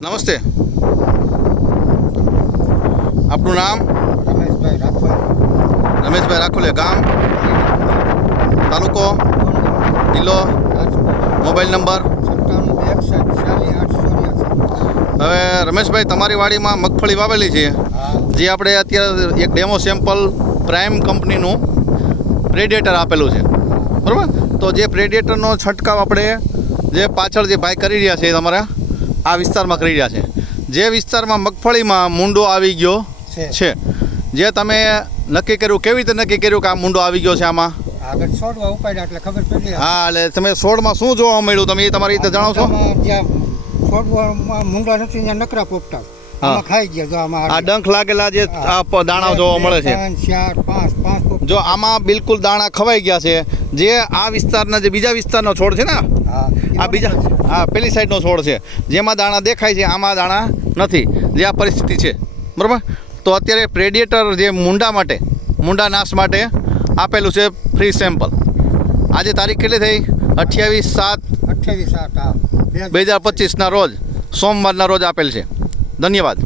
નમસ્તે, આપનું નામ? રમેશભાઈ રાખોલ, રમેશભાઈ રાખોલે. ગામ? તાલુકો? જિલ્લો? Mobile number? 9761 હવે રમેશભાઈ, તમારી વાડીમાં મગફળી વાવેલી છે, જે આપણે અત્યારે એક ડેમો સેમ્પલ પ્રાઇમ કંપનીનું પ્રેડિએટર આપેલું છે, બરાબર? તો જે પ્રેડિએટરનો છંટકાવ આપણે જે પાછળ જે ભાઈ કરી રહ્યા છે તમારા આ વિસ્તારમાં કરી રહ્યા છે, જે વિસ્તારમાં મગફળીમાં મૂંડો આવી ગયો છે, જે તમે નક્કી કર્યું, કેવી રીતે નક્કી કર્યું કે આ મૂંડો આવી ગયો છે આમાં? આગળ છોડવા ઉપાડ્યા એટલે ખબર પડી. હા, એટલે તમે છોડમાં શું જોવા મળ્યું, તમે એ તમારી રીતે જણાવશો? જ્યાં છોડવામાં મૂંગા નથી ત્યાં નકરા પોપટા આમાં ખાઈ ગયા. જો આમાં આ ડંખ લાગેલા જે આ દાણા જોવા મળે છે, 3, 4, 5 જો આમાં બિલકુલ દાણા ખવાઈ ગયા છે. જે આ વિસ્તારના જે બીજા વિસ્તારનો છોડ છે ને, આ બીજા આ પેલી સાઈડનો છોડ છે, જેમાં દાણા દેખાય છે, આમાં દાણા નથી, જે આ પરિસ્થિતિ છે, બરાબર? તો અત્યારે પ્રેડિએટર જે મૂંડા નાશ માટે આપેલું છે ફ્રી સેમ્પલ. આજે તારીખ કેટલી થઈ? 28/7/2025ના રોજ, સોમવારના રોજ આપેલ છે. ધન્યવાદ.